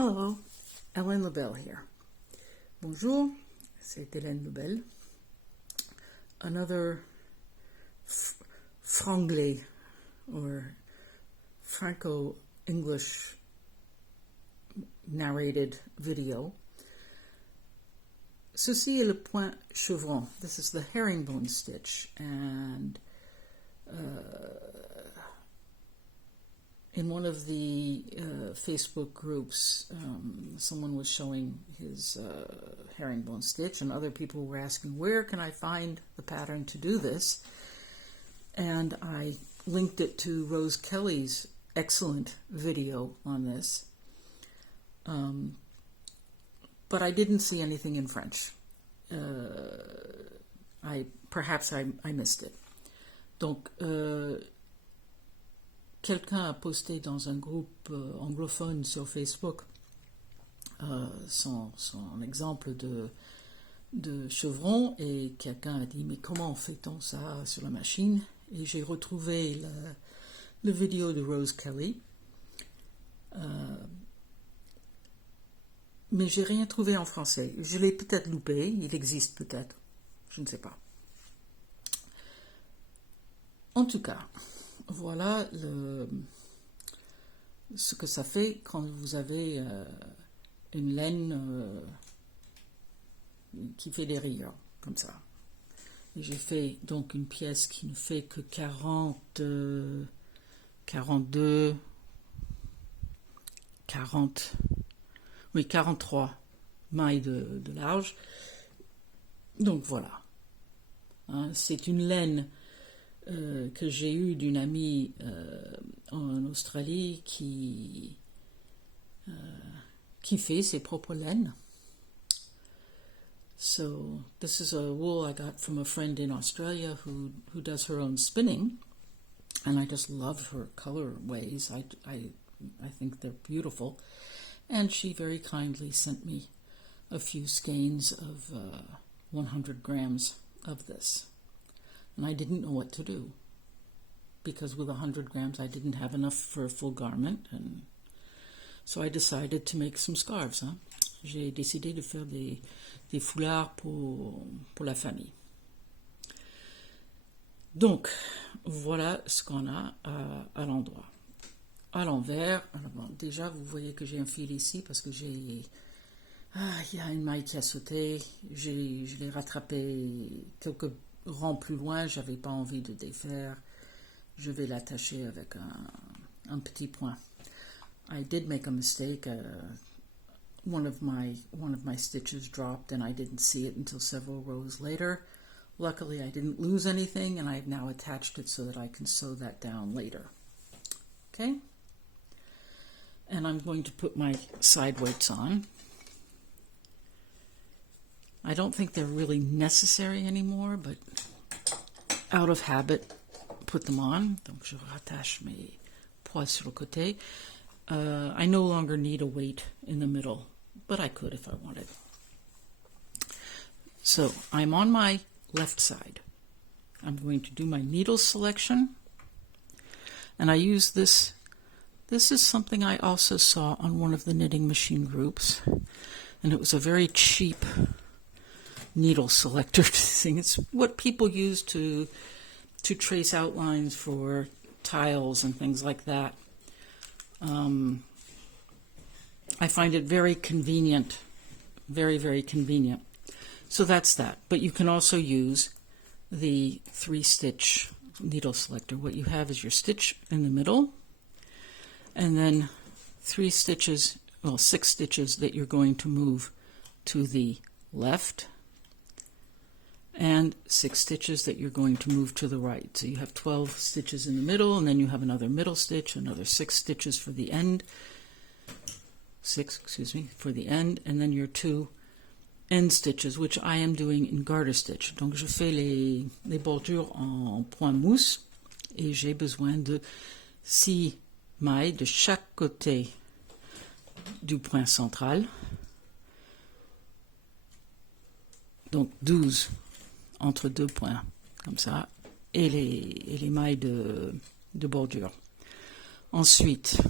Hello, Hélène Lebel here. Bonjour, c'est Hélène Lebel. Another franglais or Franco-English narrated video. Ceci est le point chevron. This is the herringbone stitch, and in one of the Facebook groups, someone was showing his herringbone stitch, and other people were asking, where can I find the pattern to do this? And I linked it to Rose Kelley's excellent video on this. But I didn't see anything in French. Perhaps I missed it. Donc, quelqu'un a posté dans un groupe anglophone sur Facebook son exemple de chevron, et quelqu'un a dit, mais comment fait-on ça sur la machine? Et j'ai retrouvé le vidéo de Rose Kelley, mais j'ai rien trouvé en français. Je l'ai peut-être loupé, il existe peut-être, je ne sais pas. En tout cas, voilà ce que ça fait quand vous avez une laine qui fait des rayures, comme ça. Et j'ai fait donc une pièce qui ne fait que 43 mailles de large. Donc voilà. Hein, c'est une laine que j'ai eue d'une amie en Australie qui fait ses propres laines. So this is a wool I got from a friend in Australia who does her own spinning, and I just love her colorways. I think they're beautiful, and she very kindly sent me a few skeins of 100 grams of this. And I didn't know what to do, because with 100 grams I didn't have enough for a full garment, and so I decided to make some scarves. Hein. J'ai décidé de faire des foulards pour la famille. Donc, voilà ce qu'on a à l'endroit. À l'envers, bon, déjà vous voyez que j'ai un fil ici parce que il y a une maille qui a sauté. Je l'ai rattrapé quelques rangs plus loin, j'avais pas envie de défaire. Je vais l'attacher avec un petit point. I did make a mistake. One of my stitches dropped, and I didn't see it until several rows later. Luckily, I didn't lose anything, and I've now attached it so that I can sew that down later. Okay? And I'm going to put my side weights on. I don't think they're really necessary anymore, but out of habit, put them on. Donc je rattache mes poids sur le côté. I no longer need a weight in the middle, but I could if I wanted. So I'm on my left side. I'm going to do my needle selection, and I use this. This is something I also saw on one of the knitting machine groups, and it was a very cheap needle selector thing. It's what people use to trace outlines for tiles and things like that. I find it very convenient, very, very convenient. So that's that. But you can also use the 3-stitch needle selector. What you have is your stitch in the middle, and then 6 stitches that you're going to move to the left, and 6 stitches that you're going to move to the right. So you have 12 stitches in the middle, and then you have another middle stitch, another 6 stitches for the end. 6 for the end, and then your 2 end stitches, which I am doing in garter stitch. Donc je fais les bordures en point mousse, et j'ai besoin de 6 mailles de chaque côté du point central. Donc 12 entre 2 points, comme ça, et les mailles de bordure. Ensuite,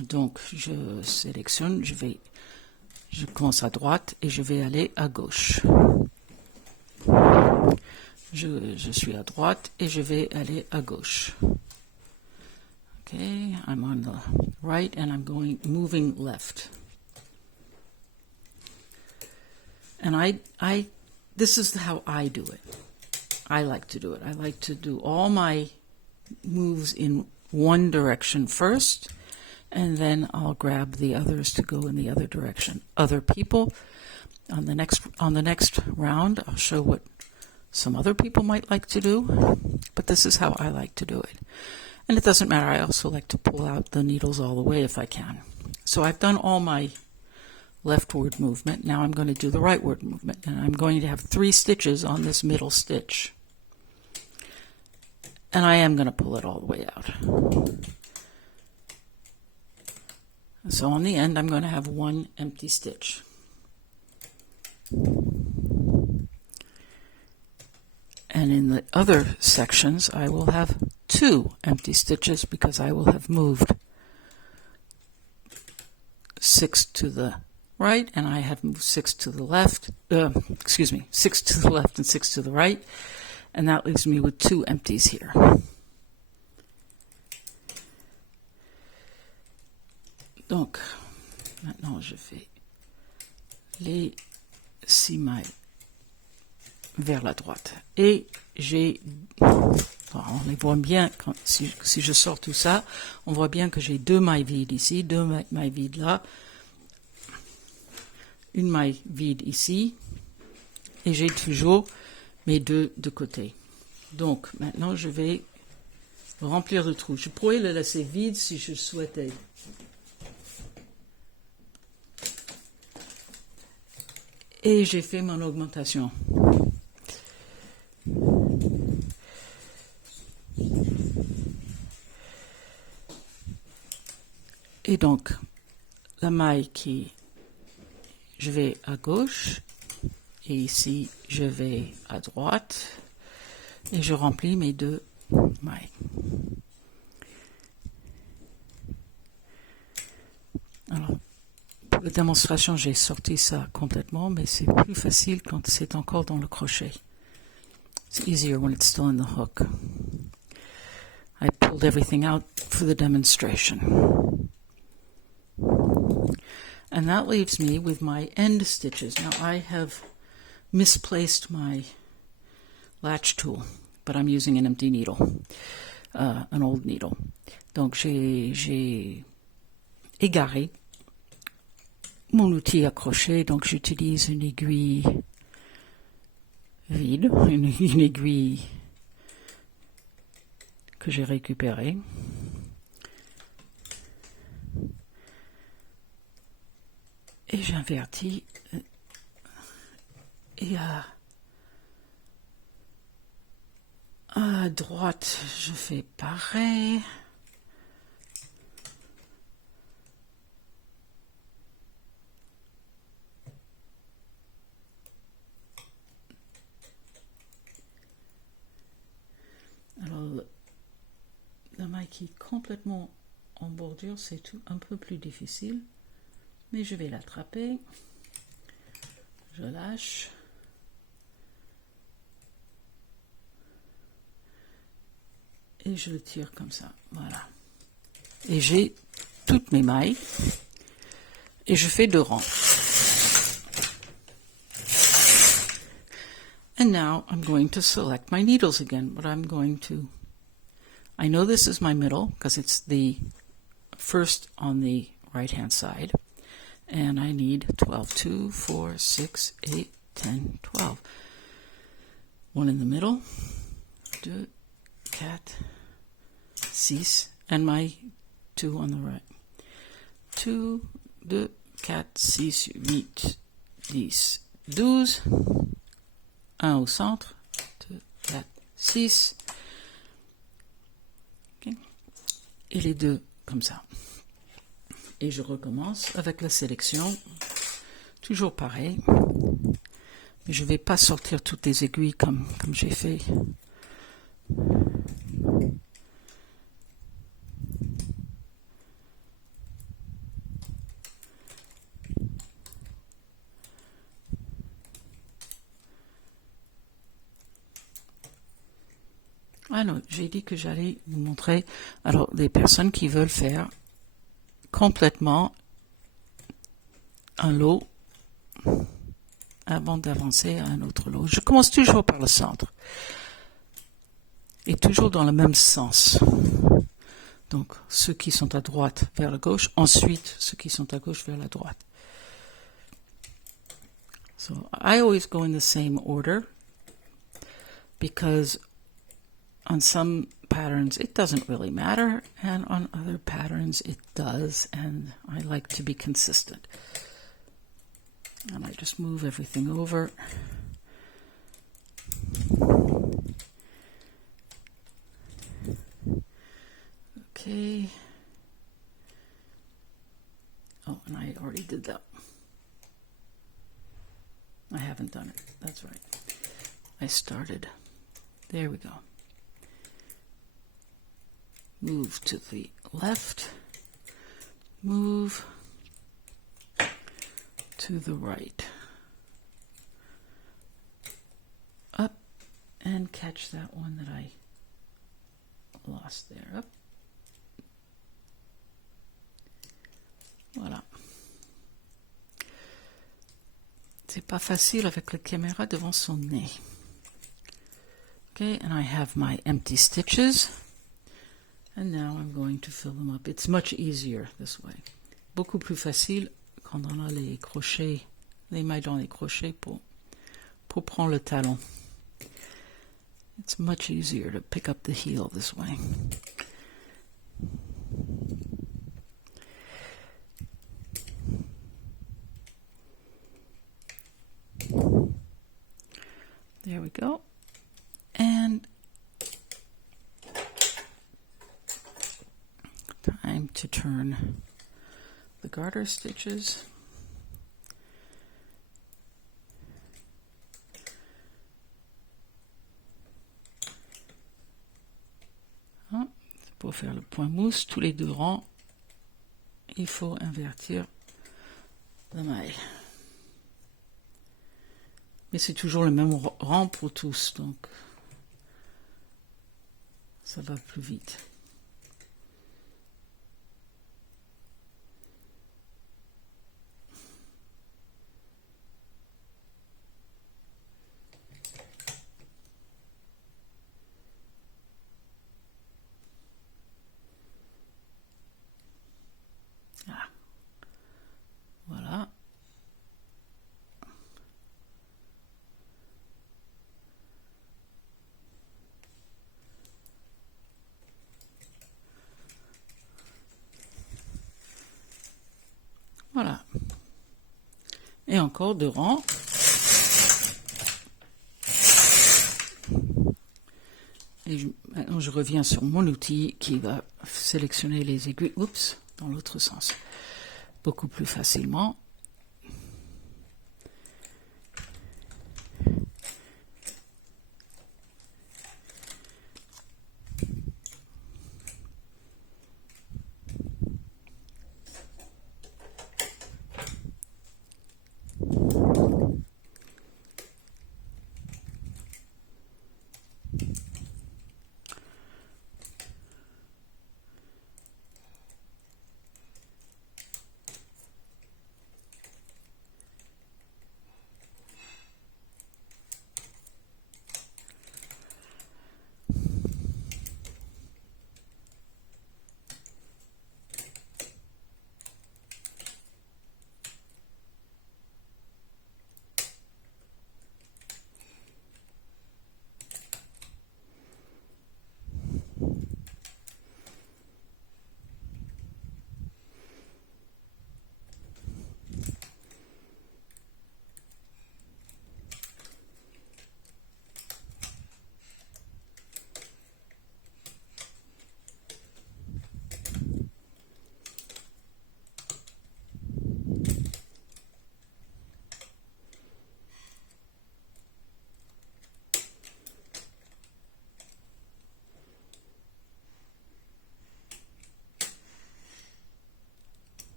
Donc je sélectionne, je commence à droite et je vais aller à gauche. Je suis à droite et je vais aller à gauche. Okay, I'm on the right and I'm moving left. And this is how I do it. I like to do it. I like to do all my moves in one direction first, and then I'll grab the others to go in the other direction. Other people, on the next round, I'll show what some other people might like to do, but this is how I like to do it. And it doesn't matter, I also like to pull out the needles all the way if I can. So I've done all my leftward movement. Now I'm going to do the rightward movement, and I'm going to have 3 stitches on this middle stitch. And I am going to pull it all the way out. So on the end, I'm going to have 1 empty stitch. And in the other sections, I will have 2 empty stitches because I will have moved 6 to the right, and I have moved 6 to the left, 6 to the left and 6 to the right, and that leaves me with 2 empties here. Donc, maintenant je fais les 6 mailles vers la droite. Et on les voit bien, si je sors tout ça, on voit bien que j'ai 2 mailles vides ici, 2 mailles vides là, une maille vide ici, et j'ai toujours mes 2 de côté. Donc, maintenant, je vais remplir le trou. Je pourrais le laisser vide si je souhaitais. Et j'ai fait mon augmentation. Et donc, la maille je vais à gauche, et ici, je vais à droite, et je remplis mes 2 mailles. Alors, pour la démonstration, j'ai sorti ça complètement, mais c'est plus facile quand c'est encore dans le crochet. It's easier when it's still in the hook. I pulled everything out for the demonstration. And that leaves me with my end stitches. Now I have misplaced my latch tool, but I'm using an empty needle, an old needle. Donc j'ai égaré mon outil à crochet, donc j'utilise une aiguille vide, une aiguille que j'ai récupérée. Et j'invertis, et à droite, je fais pareil. Alors, la maille qui est complètement en bordure, c'est tout un peu plus difficile. Mais je vais l'attraper, je lâche, et je le tire comme ça, voilà. Et j'ai toutes mes mailles, et je fais 2 rangs. And now I'm going to select my needles again, but I know this is my middle, because it's the first on the right-hand side. And I need 12, 2, 4, 6, 8, 10, 12. 1 in the middle, 2, 4, 6, and my 2 on the right. 2, 2, 4, 6, 8, 10, 12. 1 au centre, 2, 4, 6. Okay. Et les 2 comme ça. Et je recommence avec la sélection, toujours pareil, mais je ne vais pas sortir toutes les aiguilles comme j'ai fait. Ah non, j'ai dit que j'allais vous montrer. Alors, des personnes qui veulent faire complètement un lot avant d'avancer à un autre lot. Je commence toujours par le centre. Et toujours dans le même sens. Donc, ceux qui sont à droite vers la gauche, ensuite ceux qui sont à gauche vers la droite. So, I always go in the same order because on some patterns it doesn't really matter, and on other patterns it does, and I like to be consistent. And I just move everything over. Okay. Oh, and I already did that. I haven't done it. That's right. I started. There we go. Move to the left. Move to the right. Up and catch that one that I lost there. Up. Voilà. C'est pas facile avec la caméra devant son nez. Okay, and I have my empty stitches. And now I'm going to fill them up. It's much easier this way. Beaucoup plus facile quand on a les crochets, les mailles dans les crochets pour prendre le talon. It's much easier to pick up the heel this way. There we go. And time to turn the garter stitches. Pour faire le point mousse, tous les deux rangs, il faut invertir la maille. Mais c'est toujours le même rang pour tous, donc ça va plus vite. Ah. Voilà. Voilà. Et encore deux rangs. Et maintenant, je reviens sur mon outil qui va sélectionner les aiguilles, dans l'autre sens, beaucoup plus facilement.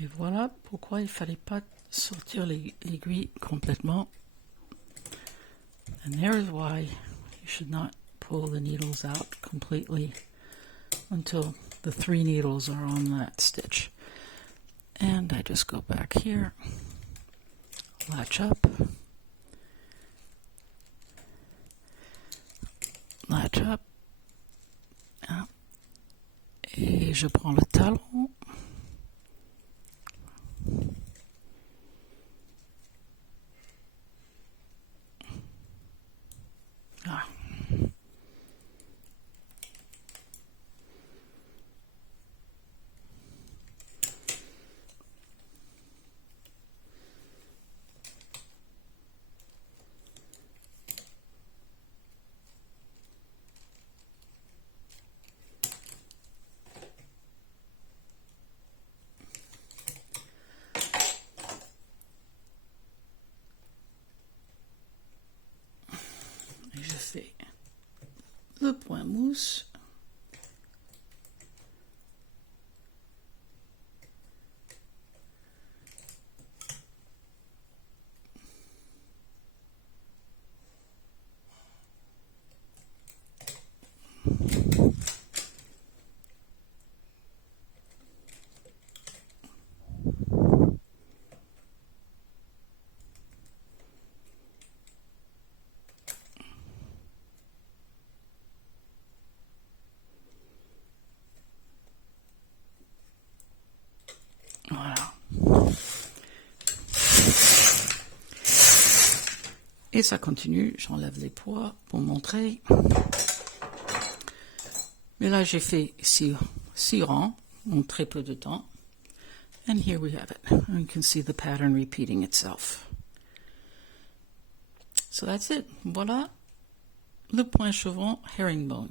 Et voilà pourquoi il ne fallait pas sortir l'aiguille complètement. And there is why you should not pull the needles out completely until the 3 needles are on that stitch. And I just go back here, latch up, et je prends le talon. Ah. Je fais le point mousse. Voilà. Et ça continue, j'enlève les poids pour montrer. Mais là, j'ai fait 6 rangs en très peu de temps. And here we have it. You can see the pattern repeating itself. So that's it. Voilà le point chevron herringbone.